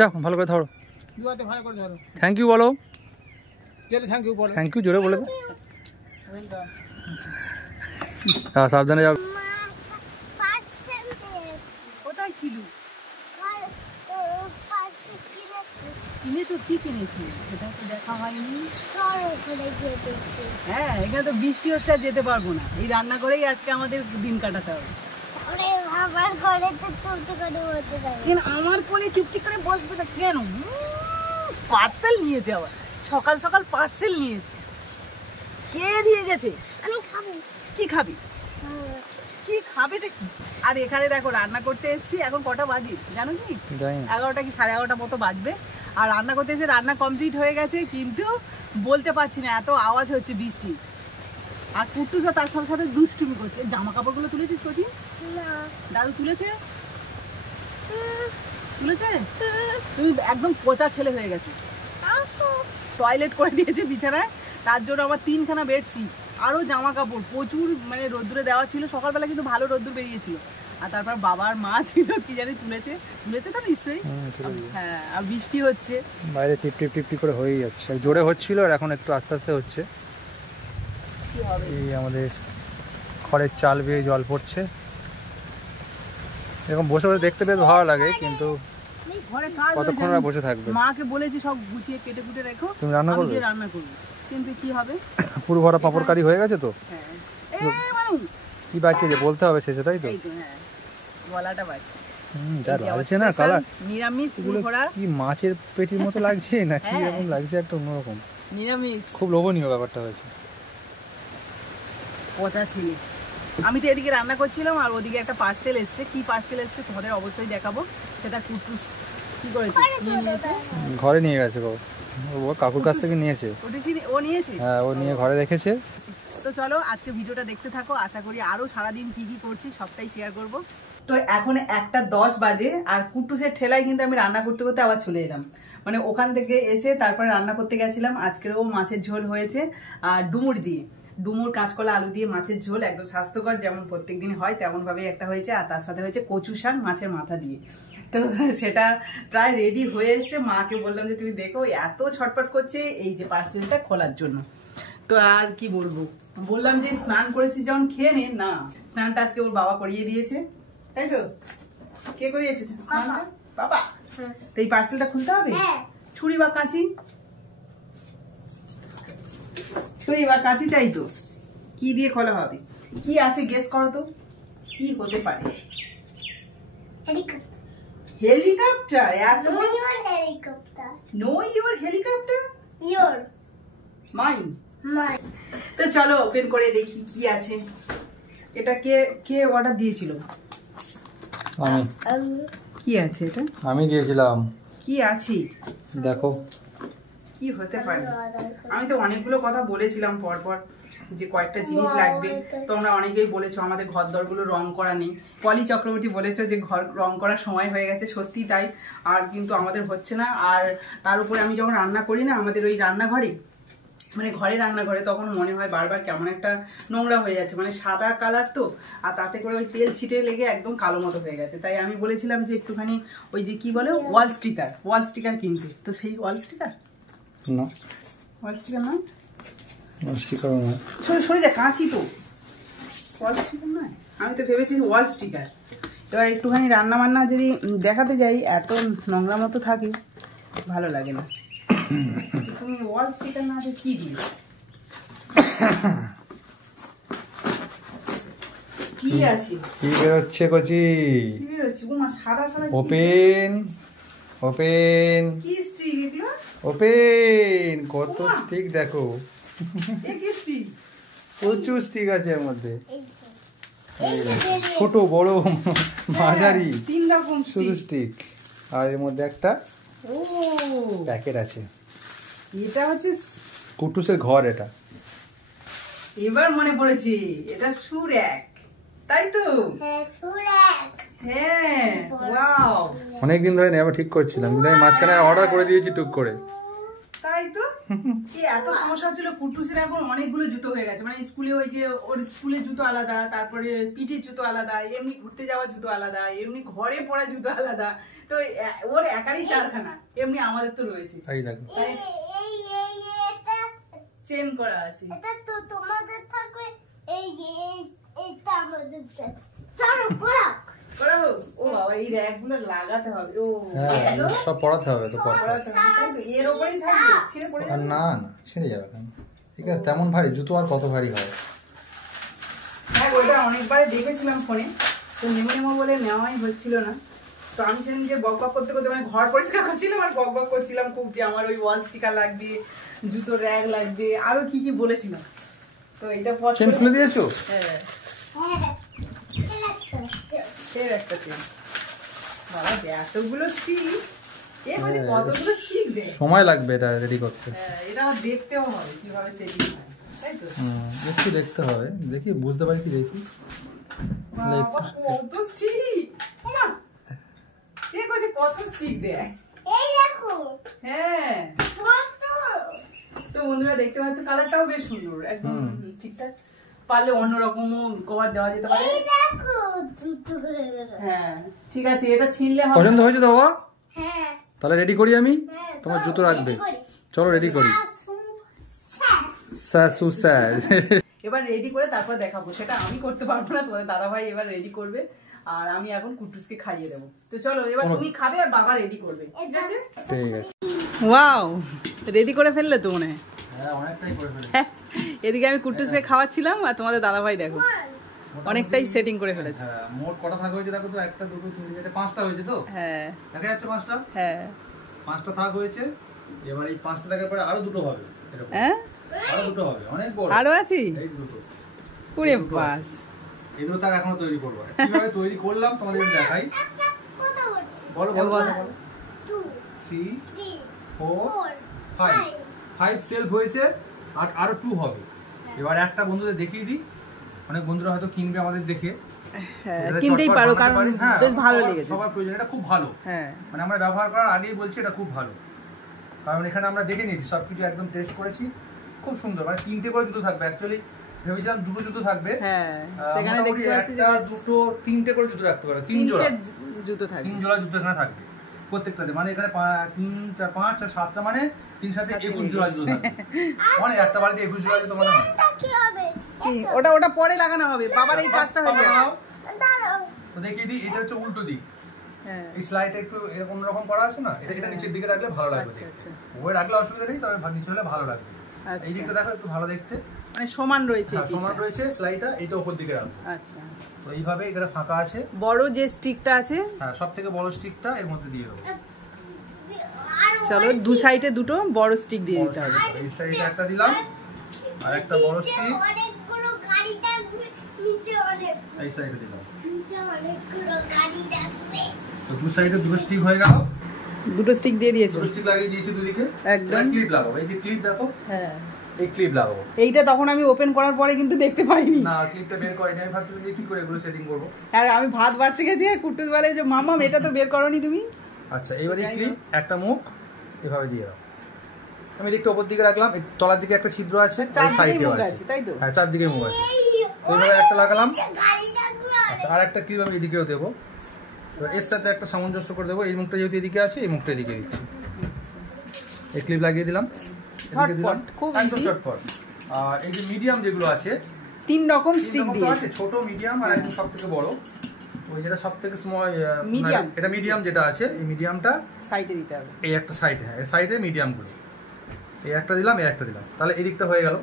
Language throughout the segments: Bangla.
যাও ভালো করে ধরো, থ্যাংক ইউ বলো, থ্যাংক ইউ জোরে বলে দাও। হ্যাঁ সাবধানে যাও। কোথায় ছিল? কিনেছো? কি কিনেছি সেটা তো দেখা হয়নি। হ্যাঁ এখানে তো বৃষ্টি হচ্ছে আর যেতে পারবো না, এই রান্না করেই আজকে আমাদের দিন কাটাতে হবে। আমার কোলে চুপটি করে বসবে না কেন? পার্সেল নিয়েছে আবার, সকাল সকাল পার্সেল নিয়েছে। কে দিয়ে গেছে? আমি খাবো। কি খাবি? কি খাবে? আর এখানে দেখো রান্না করতে এসেছি, এখন কটা বাজে জানো কি? 11টা কি 11:30 মতো বাজবে। আর রান্না করতে এসে রান্না কমপ্লিট হয়ে গেছে, কিন্তু বলতে পারছি না, এত আওয়াজ হচ্ছে বৃষ্টি। আর কুট্টুসও তার সাথে সাথে দুষ্টুমি করছে। জামা কাপড়গুলো তুলেছিস কচি? দাদু তুলেছে? তুলেছে? তুমি একদম পচা ছেলে হয়ে গেছে। টয়লেট করে দিয়েছে বিছানায়, তার জন্য আমার 3খানা বেডশিট, আরও জামা কাপড় প্রচুর, মানে রোদ্দুরে দেওয়া ছিল সকালবেলা, কিন্তু ভালো রোদ্দুর বেরিয়েছিল। আর তারপর বাবার মা ছিল, কি জানি তুলেছে তো নিশ্চয়ই। হ্যাঁ আর বৃষ্টি হচ্ছে বাইরে, টিপ টিপ টিপ টিপ করে হয়েই যাচ্ছে, জোরে হচ্ছিল আর এখন একটু আস্তে আস্তে হচ্ছে। এই আমাদের খড়ের চাল বেয়ে জল পড়ছে, এরকম বসে বসে দেখতে বেশ ভালো লাগে, কিন্তু কতক্ষণ আর বসে থাকবে। মাকে বলেছি সব গুছিয়ে কেটে কুটে রেখো, তুমি রান্না করবে, কিন্তু কি হবে, পুরো ভরা পাপড় কারি হয়ে গেছে তো। কি বাকি আছে বলতে হবে শেষে, তাই তো? গলাটা বাকি। যা লাগছে না কালার, নিরামিষ পুরো ভরা। কি মাছের পেটির মতো লাগছে না কি এরকম লাগছে, একটা অন্যরকম নিরামিষ, খুব লোভনীয় ব্যাপারটা হয়েছে। পচা ছিল। আমি তো এদিকে রান্না করছিলাম আর ওদিকে একটা পার্সেল এসছে। কি পার্সেল এসছে তোমাদের অবশ্যই দেখাবো। সেটা কুটুস কি করেছে, নিয়ে নিয়েছে, ঘরে নিয়ে গেছে গো, ও কাকুর কাছ থেকে নিয়েছে। ও নিয়েছে? হ্যাঁ ও নিয়ে ঘরে রেখেছে। তো চলো আজকে ভিডিওটা দেখতে থাকো, আশা করি আরো সারাদিন কি কি করছি সবটাই শেয়ার করব। তো এখন 1:10 বাজে আর কুটুসের ঠেলায় কিন্তু আমি রান্না করতে করতে আবার চলে এলাম। মানে ওখান থেকে এসে তারপরে রান্না করতে গেছিলাম। আজকেরও মাছের ঝোল হয়েছে আর ডুমুর কাঁচকলা আলু দিয়ে মাছের ঝোল, একদম স্বাস্থ্যকর, যেমন প্রত্যেকদিন হয় তেমন ভাবেই একটা হয়েছে। আর তার সাথে হয়েছে কচু শাক মাছের মাথা দিয়ে। তো সেটা প্রায় রেডি হয়ে এসছে। মাকে বললাম যে তুমি দেখো, এত ছটপট করছে এই যে পার্সেলটা খোলার জন্য। তো আর কি বলবো, বললাম যে স্নান করেছি যখন খেয়ে নে না, স্নানটা আজকে ওর বাবা করিয়ে দিয়েছে, তাই তো? কে করিয়েছে স্নানটা? বাবা। তো এই পার্সেলটা খুলতে হবে, ছুরি বা কাঁচি, ছুরি বা কাঁচি চাই তো। কি দিয়ে খোলা হবে, কি আছে গেস করো তো, কি হতে পারে? হেলিকপ্টার। এত helicopter. Know your helicopter, your mine. তো চলো ওপেন করে দেখি কি আছে। এটা কে অর্ডার দিয়েছিল? আমি। কি আছে এটা? আমি দিয়েছিলাম। কি আছে দেখো কি হতে পারে। আমি তো অনেকগুলো কথা বলেছিলাম পরপর যে কয়েকটা জিনিস লাগবে। তোমরা অনেকেই বলেছো আমাদের ঘর দরগুলো রং করা নেই। পলি চক্রবর্তী বলেছো যে ঘর রং করার সময় হয়ে গেছে, সত্যি তাই। আর কিন্তু আমাদের হচ্ছে না। আর তার উপরে আমি যখন রান্না করি না আমাদের ওই রান্নাঘরে, মানে ঘরে রান্নাঘরে, তখন মনে হয় বারবার কেমন একটা নোংরা হয়ে যাচ্ছে, মানে সাদা কালার তো, আর তাতে করে ওই তেল ছিটে লেগে একদম কালো মতো হয়ে গেছে। তাই আমি বলেছিলাম যে একটুখানি ওই যে কি বলে ওয়াল স্টিকার কিনতে। তো সেই ওয়াল স্টিকার না, ওয়াল স্টিকার না, স্টিকার না, সরে যা, কাঁচি তো, ওয়াল স্টিকার নয়। আমি তো ভেবেছি ওয়াল স্টিকার। এবার একটুখানি রান্না বান্না যদি দেখাতে যাই, এত নোংরা মতো থাকে, ভালো লাগে না। তুমি ওয়াল স্টিকার না আছে কি দিলে? কি আছে? কি বেরোচ্ছে কচি? কি বেরোচ্ছে? ওমা সাদা সাদা। ওপেন কি স্টিক এগুলো? ওপেন। কত স্টিক দেখো, এ কি স্টিক? প্রচুর স্টিক আছে এর মধ্যে, ছোট বড় মাঝারি 3 রকম শুধু স্টিক। আর এর মধ্যে একটা প্যাকেট আছে। এটা হচ্ছে কুটুসের ঘর। এটা এবার মনে পড়েছে, এটা শু র‍্যাক, তাই তো? হ্যাঁ, শু র‍্যাক। হ্যাঁ, ওয়াও। অনেকদিন ধরে নেওয়া ঠিক করছিলাম, কিন্তু আমি মাঝখানে অর্ডার করে দিয়েছি টুক করে। তাই তো এত সমস্যা হচ্ছিল কুটুসের এখন অনেকগুলো জুতো হয়ে গেছে, মানে স্কুলে ওই যে ওর স্কুলের জুতো আলাদা, তারপরে পিটির জুতো আলাদা, এমনি ঘুরতে যাওয়ার জুতো আলাদা, এমনি ঘরে পড়া জুতো আলাদা, তো ওর একারই 4খানা, এমনি আমাদের তো রয়েছে। এই দেখো চেন করা আছে। এটা তো তোমাদের থাকবে, এটা আমাদের থাকবে। চলো করা করা হোক। ও বাবা, এই র‍্যাক গুলো লাগাতে হবে। ও হ্যাঁ, সব পড়াতে হবে তো পড়াতে হবে। এর উপরেই থাকবে, ছিঁড়ে পড়ে যাবে। না না ছেড়ে যাবে কেন, ঠিক আছে। তেমন ভারী জুতো আর কত ভারী হয়। হ্যাঁ, ওইটা অনেকবার দেখেছিলাম ফোনে, তো নেমো নেমো বলে নেওয়াই হচ্ছিল না। তো আমি সেদিন যে বক বক করতে করতে মানে ঘর পরিষ্কার করছিলাম আর বক বক করছিলাম খুব, যে আমার ওই ওয়াল স্টিকার লাগবে, জুতো র‍্যাক লাগবে, আরো কি কি বলেছিলাম। তো এটা চেন খুলে দিয়েছো? হ্যাঁ, হ্যাঁ ফের একটা চেন। বাবা এতগুলো স্টিক, এর মধ্যে কতগুলো স্টিক দেয়। সময় লাগবে এটা রেডি করতে। হ্যাঁ, এটা আমার দেখতেও হবে কিভাবে সেটিং হয়, তাই তো? একটু দেখতে হবে, দেখি বুঝতে পারি কি দেখি। বাবা কত স্টিক, ওমা কে কইছে কত স্টিক দেয়। এই দেখো হ্যাঁ, কত তো বন্ধুরা দেখতে পাচ্ছ কালারটাও বেশ সুন্দর, একদম ঠিকঠাক। পারলে অন্যরকমও কভার দেওয়া যেতে পারে। এই দেখো দুটো করে গেল। হ্যাঁ ঠিক আছে, এটা ছিনলে হবে। পছন্দ হয়েছে তো বাবা? হ্যাঁ তাহলে রেডি করি আমি, হ্যাঁ, তোমার চলো, জুতো রাখবে। ready করি। চলো রেডি করি। স্যার সাসু স্যার এবার রেডি করে তারপর দেখাবো, সেটা আমি করতে পারবো না, তোমাদের দাদা ভাই এবার রেডি করবে, আর আমি এখন কুটুসকে খাইয়ে দেবো। তো চলো এবার তুমি খাবে আর বাবা রেডি করবে, ঠিক আছে? ঠিক আছে। ওয়াও, রেডি করে ফেললে তো মনে হয়। হ্যাঁ অনেকটাই করে ফেলেছি। এদিকে আমি কুটুসকে খাওয়াচ্ছিলাম আর তোমাদের দাদা ভাই দেখো অনেকটাই সেটিং করে ফেলেছে। হ্যাঁ, মোট কটা থাক হয়েছে দেখো তো, 1 2 3 4 5টা হয়েছে তো। হ্যাঁ দেখা যাচ্ছে 5টা, হ্যাঁ 5টা থাক হয়েছে। এবার এই 5টা থাকার পরে আরো দুটো হবে, এরকম হ্যাঁ, আরো দুটো হবে, অনেক বড়। আরো আছি এই দুটো, পুরে বাস। এই দুটো থাক এখনো তৈরি করবো। কিভাবে তৈরি করলাম তোমাদের দেখাই। কত হচ্ছে বলো বলো বলো। 2 3 3 4 4 5 5 সেলফ হয়েছে, আর আরো 2 হবে। এবার একটা বন্ধুদের দেখিয়ে দিই, অনেক বন্ধুরা হয়তো কিনবে আমাদের দেখে। হ্যাঁ এটা কিনতেই চটপট পারো, বানাতে কারণ পারি। হ্যাঁ, বেশ ভালো সবার- লেগেছে। সবার প্রয়োজন, এটা খুব ভালো। হ্যাঁ মানে আমরা ব্যবহার করার আগেই বলছি এটা খুব ভালো, কারণ এখানে আমরা দেখে নিয়েছি সবকিছু, একদম টেস্ট করেছি, খুব সুন্দর। মানে 3টে করে জুতো থাকবে, অ্যাকচুয়ালি ভেবেছিলাম 2টো জুতো থাকবে। হ্যাঁ, সেখানে মোটামুটি দেখতে পাচ্ছি যে একটা, দুটো, 3টে করে জুতো রাখতে পারো, 3 তিন জোড়া, সেট জুতো থাকবে। 3 জোড়া জুতো এখানে থাকবে প্রত্যেকটাতে। মানে এখানে 3 4 5 আর 7টা, মানে 3 7 21 জোড়া জুতো থাকবে। মানে একটা বাড়িতে 21 জোড়া জুতো মানে হয়। কি হবে কি ওটা ওটা পরে লাগানো হবে, বাবার এই কাজটা হয়ে যাবে। নাও, দাঁড়াও তো দেখিয়ে দিই। এটা হচ্ছে উল্টো দিক, হ্যাঁ এই স্লাইডটা একটু এরকম রকম করা আছে না, এটা নিচের দিকে রাখলে ভালো লাগবে আচ্ছা, দেখতে। আচ্ছা। ওই রাখলে অসুবিধা নেই, তবে নিচে হলে ভালো লাগবে। আচ্ছা। এই দিকটা দেখো একটু ভালো দেখতে। মানে সমান রয়েছে হ্যাঁ, এই সমান দিকটা। রয়েছে স্লাইডটা, এটা উপর দিকে রাখো। আচ্ছা, তো এইভাবে এখানে ফাঁকা আছে। বড় যে স্টিকটা আছে, হ্যাঁ, সব থেকে বড় স্টিকটা এর মধ্যে দিয়ে দেবো। চলো দু সাইডে দুটো বড় স্টিক দিয়ে দিতে হবে। এই সাইডে একটা দিলাম, আর একটা বড় স্টিক অনেকগুলো গাড়ি থাকবে নিচে, অনেক এই সাইডে দিলাম। নিচে অনেকগুলো গাড়ি থাকবে। তো দু সাইডে দুটো স্টিক হয়ে গেল। দুটো স্টিক দিয়ে দিয়েছো? দুটো স্টিক লাগিয়ে দিয়েছি দুদিকে। একদম। ক্লিপ লাগাবো, এই যে ক্লিপ দেখো, হ্যাঁ, এই ক্লিপ লাগাবো। এইটা তখন আমি ওপেন করার পরে কিন্তু দেখতে পাইনি। না, ক্লিপটা বের করিনি, আমি ভাবছিলাম যে কি করে এগুলো সেটিং করবো। আর আমি ভাত বাড়তে গেছি আর কুটুস বলে যে মাম্মাম এটা তো বের করোনি তুমি। আচ্ছা, এবারে যাই ক্লিপ হোক। একটা মুখ এভাবে দিয়ে দাও। আমি একটু উপর দিকে রাখলাম, এই তলার দিকে একটা ছিদ্র আছে, আর চারদিকেই সাইডেও মুখ আছে। আছে, তাই তো? হ্যাঁ, চারদিকে মুখ আছে। এই তো এইভাবে একটা লাগালাম। গাড়ি থাকবে। আচ্ছা, আর একটা ক্লিপ আমি এদিকেও দেবো। এবার এর সাথে একটা সামঞ্জস্য করে দেবো। এই মুখটা যেহেতু এদিকে আছে, এই মুখটা এদিকে দিচ্ছি। এই ক্লিপ লাগিয়ে দিলাম, এদিকে ঝটপট, দিলাম, খুব একদম easy। চটপট। আর এই যে মিডিয়াম যেগুলো আছে, 3 রকম 3 স্টিক রকম তো দিয়ে। আছে, ছোট, মিডিয়াম আর একদম সব থেকে বড়। ওই যেটা সব থেকে স্মল, Medium। এটা মিডিয়াম যেটা আছে, এই মিডিয়ামটা সাইডে দিতে হবে। এই একটা সাইড, হ্যাঁ, এই সাইডে মিডিয়াম গুলো, এই একটা দিলাম, এই একটা দিলাম, তাহলে এই দিকটা হয়ে গেল।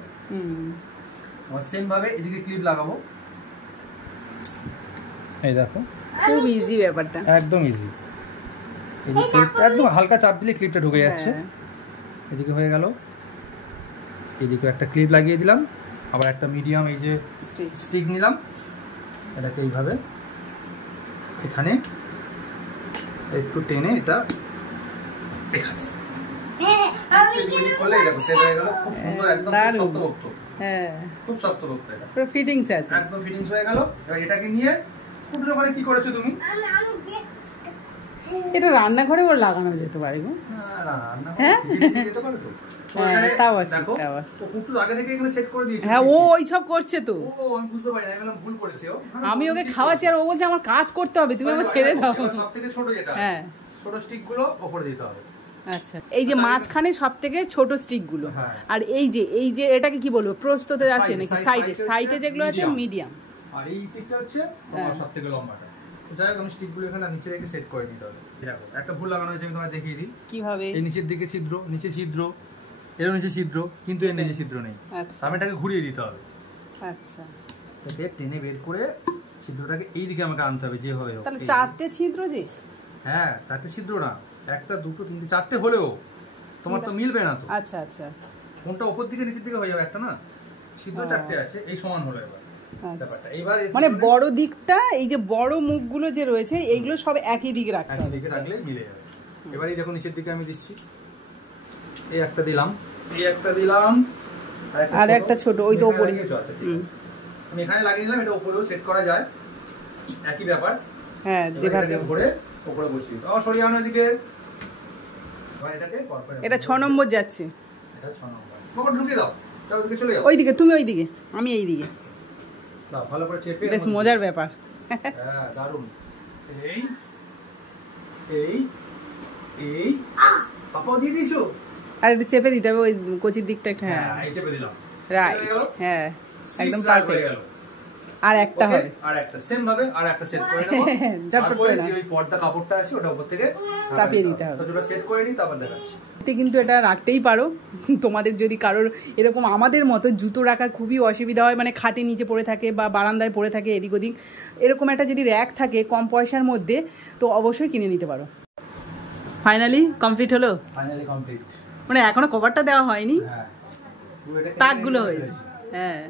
আমার সেম ভাবে এদিকে ক্লিপ লাগাবো। এই দেখো, খুব ইজি ব্যাপারটা। একদম ইজি। এদিকে ক্লিপ একদম হালকা চাপ দিলে ক্লিপটা ঢুকে যাচ্ছে। হ্যাঁ। এদিকে হয়ে গেল। এদিকে একটা ক্লিপ লাগিয়ে দিলাম, আবার একটা মিডিয়াম এই যে স্টিক। স্টিক নিলাম, এটাকে এইভাবে এখানে একটু টেনে এটা এখানে আমি এদিকে করলে এই দেখো সেট হয়ে গেল। খুব সুন্দর, একদম খুব দারুণ। শক্তপোক্ত, হ্যাঁ, খুব শক্তপোক্ত। এটা পুরো ফিটিংস আছে। একদম ফিটিংস হয়ে গেল। এবার এটাকে নিয়ে কুটুস ওখানে কি করেছো তুমি? আমি এটা রান্নাঘরে ওর লাগানো যেতে পারে গো। হ্যাঁ তাও আছে। হ্যাঁ ও ওইসব করছে তো, আমি ওকে খাওয়াচ্ছি আর ও বলছে আমার কাজ করতে হবে, তুমি আমার ছেড়ে দাও। সবথেকে ছোট যেটা, হ্যাঁ ছোট স্টিক গুলো উপরে দিতে হবে। আচ্ছা, এই যে মাঝখানে সবথেকে ছোট স্টিক গুলো, আর এই যে এটাকে কি বলবো, প্রস্থতে আছে নাকি সাইডে যেগুলো আছে মিডিয়াম, আর এই স্টিকটা হচ্ছে সবথেকে লম্বাটা। যাই হোক আমি স্টিকগুলো এখানে নিচে রেখে সেট করে নিতে হবে। দেখো একটা ভুল লাগানো হয়েছে, আমি তোমায় দেখিয়ে দিই কিভাবে। এই নিচের দিকে ছিদ্র, নিচে ছিদ্র, এর নিচে ছিদ্র, কিন্তু এর নিচে ছিদ্র নেই। আমি এটাকে ঘুরিয়ে দিতে হবে। আচ্ছা, টেনে বের করে ছিদ্রটাকে এই দিকে আমাকে আনতে হবে যেভাবে হোক। তাহলে চারটে ছিদ্র যে? হ্যাঁ, চারটে ছিদ্র না, একটা দুটো তিনটে চারটে হলেও তোমার তো মিলবে না তো। আচ্ছা আচ্ছা, কোনটা উপর দিকে নিচের দিকে হয়ে যাবে একটা না, ছিদ্র চারটে আছে, এই সমান হলো এবার। মানে বড় দিকটা, এই যে বড় মুখগুলো যে রয়েছে এইগুলো সব একই দিকে রাখতে হবে, একই দিকে রাখলে মিলে যাবে। এবারে দেখো নিচের দিকে আমি দিচ্ছি, এই একটা দিলাম, এই একটা দিলাম, আর একটা ছোট ওই তো উপরে আমি এখানে লাগিয়ে দিলাম। এটা উপরেও সেট করা যায়, একই ব্যাপার। হ্যাঁ, যেভাবে ঘুরে উপরে বসিয়ে দাও। সরিয়ে আনো এদিকে। এটাকে এটা 6 নম্বর যাচ্ছে, এটা 6 নম্বর। বাবা ঢুকিয়ে দাও, তাও ওদিকে চলে যাও। ওইদিকে তুমি ওইদিকে, আমি এইদিকে। দাও ভালো করে চেপে, বেশ মজার ব্যাপার। হ্যাঁ দারুণ। এই এই এই পাপাও দিয়ে দিয়েছো। আর এটা চেপে দিতে হবে ওই কচির দিকটা একটা। হ্যাঁ এই চেপে দিলাম, রাইট। হ্যাঁ একদম পারফেক্ট। আর একটা হবে, আর একটা সেম ভাবে আর একটা সেট করে দেব। তারপরে যে ওই পর্দা কাপড়টা আছে ওটা উপর থেকে চাপিয়ে দিতে হবে। তো ওটা সেট করে নিই, তারপর দেখাচ্ছি। কিন্তু এটা রাখতেই পারো তোমাদের যদি কারোর এরকম আমাদের মতো জুতো রাখার খুবই অসুবিধা হয়, মানে খাটে নিচে পড়ে থাকে বা বারান্দায় পড়ে থাকে এদিক ওদিক, এরকম একটা যদি র্যাক থাকে কম পয়সার মধ্যে, তো অবশ্যই কিনে নিতে পারো। ফাইনালি কমপ্লিট হলো? Finally complete. মানে এখনো কভারটা দেওয়া হয়নি, হ্যাঁ তাকগুলো হয়েছে। হ্যাঁ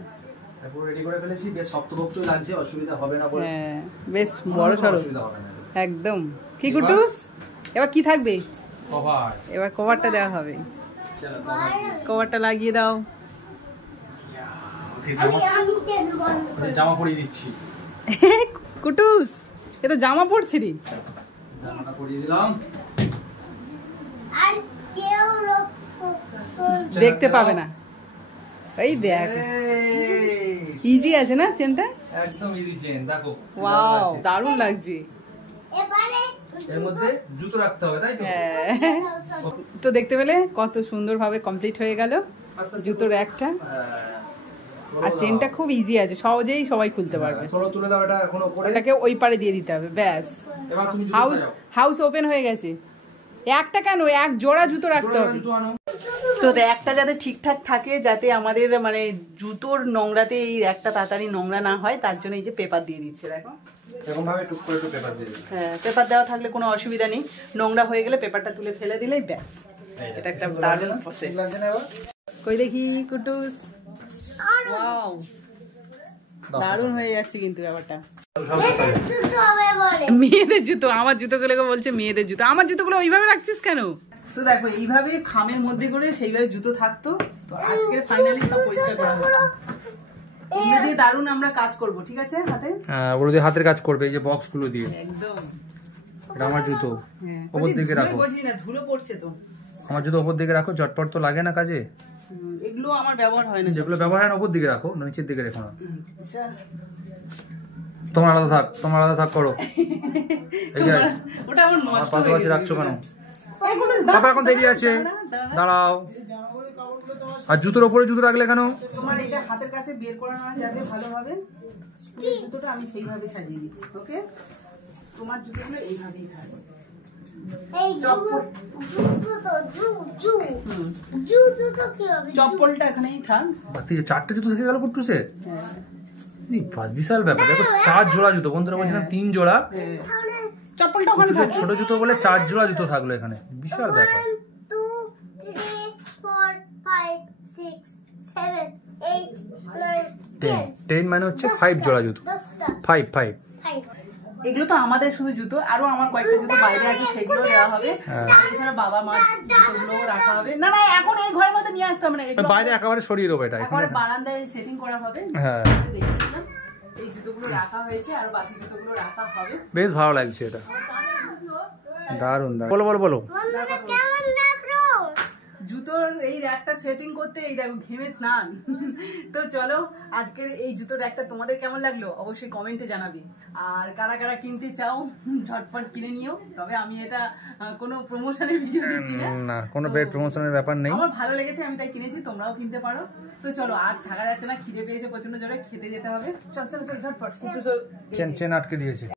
পুরো রেডি করে ফেলেছি, বেশ শক্তপোক্ত লাগছে, অসুবিধা হবে না বলে। হ্যাঁ বেশ বড় সরো, অসুবিধা হবে না একদম। কি কুটুস, এবার কি থাকবে? কভার। এবার কভারটা দেওয়া হবে। চলো কভারটা লাগিয়ে দাও। আমি জামা পরিয়ে দিচ্ছি। কুটুস এ তো জামা পড়ছে রে। জামাটা পরিয়ে দিলাম, আর কেউ দেখতে পাবে না। এই দেখ, ইজি আছে না চেনটা? একদম ইজি চেন। দেখো ওয়াও, দারুণ লাগছে। এবারে এর মধ্যে জুতো রাখতে হবে, তাই তো? তো দেখতে পেলে কত সুন্দরভাবে কমপ্লিট হয়ে গেল জুতোর একটা। আর চেনটা খুব ইজি আছে, সহজেই সবাই খুলতে পারবে। থোড়া তুলে দাও এটা এখন উপরে, এটাকে ওই পারে দিয়ে দিতে হবে, ব্যাস। এবার তুমি জুতো যাও। হাউস ওপেন হয়ে গেছে। একটা কেন, এক জোড়া জুতো রাখতে হবে। তো র্যাকটা যাতে ঠিকঠাক থাকে, যাতে আমাদের মানে জুতোর নোংরাতে এই র্যাকটা তাড়াতাড়ি নোংরা না হয়, তার জন্য এই যে পেপার দিয়ে দিচ্ছে। দেখো এরকম ভাবে টুক করে একটু পেপার দিয়ে দিই। হ্যাঁ, পেপার দেওয়া থাকলে কোনো অসুবিধা নেই, নোংরা হয়ে গেলে পেপারটা তুলে ফেলে দিলেই ব্যাস। এটা একটা দারুণ প্রসেস। কই দেখি কুটুস, ওয়াও দারুণ হয়ে যাচ্ছে কিন্তু ব্যাপারটা। মেয়েদের জুতো, আমার জুতোগুলোকে বলছে মেয়েদের জুতো। আমার জুতোগুলো ওইভাবে রাখছিস কেন? তো দেখো এইভাবে খামের মধ্যে করে সেইভাবে জুতো থাকতো। তো আজকে ফাইনালি সব পরিষ্কার করা হলো। এগুলো দিয়ে দারুণ আমরা কাজ করব, ঠিক আছে? হাতে, হ্যাঁ ওগুলো দিয়ে হাতের কাজ করবে, এই যে বক্স গুলো দিয়ে। একদম। এটা আমার জুতো, হ্যাঁ উপর দিকে রাখো। বুঝি না, ধুলো পড়ছে তো। আমার জুতো উপর দিকে রাখো, চটপট তো লাগে না কাজে। এগুলো আমার ব্যবহার হয় না। যেগুলো ব্যবহার হয় না উপর দিকে রাখো, নিচের দিকে রেখো না। আচ্ছা, তোমার আলাদা থাক, তোমার আলাদা থাক করো। এই যে ওটা আমার আমার নষ্ট হয়ে পাশাপাশি গেছে। রাখছো কেন? বাবা এখন দেরি আছে, দাঁড়াও। আর জুতোর উপরে জুতো রাখলে কেন? তোমার এটা হাতের কাছে বের করা না যাবে ভালোভাবে। স্কুলের জুতোটা আমি সেইভাবে সাজিয়ে দিচ্ছি, ওকে? তোমার জুতোগুলো এইভাবেই থাকবে। এই চপ্পলটা এখানেই থাক। চারটে জুতো থেকে গেল কুট্টুসে। হ্যাঁ, বিশাল ব্যাপার। দেখো 4 জোড়া জুতো, বন্ধুরা বলছিলাম 3 জোড়া। চপ্পলটা ওখানে থাক। ছোট জুতো বলে 4 জোড়া জুতো থাকলো এখানে, বিশাল ব্যাপার। 2 3 4 5 6 7 8 9 10 10 মানে হচ্ছে 5 জোড়া জুতো। 5 5 এগুলো তো আমাদের শুধু জুতো, আরো আমার কয়েকটা জুতো বাইরে আছে, সেগুলো দেওয়া হবে। এছাড়া বাবা মার জুতোগুলো রাখা হবে। না না, এখন এই ঘরের মধ্যে নিয়ে আসতে হবে না, এগুলো বাইরে একেবারে সরিয়ে দেবো। এটা একেবারে বারান্দায় সেটিং করা হবে। হ্যাঁ, এই জুতোগুলো রাখা হয়েছে, আর বাকি জুতোগুলো রাখা হবে। বেশ ভালো লাগছে এটা। দারুন দারুন, বলো বলো বলো। বন্ধুরা কেমন লাগলো? জুতোর এই র্যাকটা সেটিং করতে এই দেখো ঘেমে স্নান। তো চলো আজকের এই জুতোর র্যাকটা তোমাদের কেমন লাগলো অবশ্যই কমেন্টে জানাবি। আর কারা কারা কিনতে চাও ঝটপট কিনে নিও। তবে আমি এটা কোনো প্রমোশনের ভিডিও দিচ্ছি না, না কোনো পেড প্রমোশনের ব্যাপার নেই, আমার ভালো লেগেছে আমি তাই কিনেছি, তোমরাও কিনতে পারো। তো চলো আর থাকা যাচ্ছে না, খিদে পেয়েছে প্রচন্ড জোরে, খেতে যেতে হবে। চল চল চল ঝটপট। চেন চেন আটকে দিয়েছে।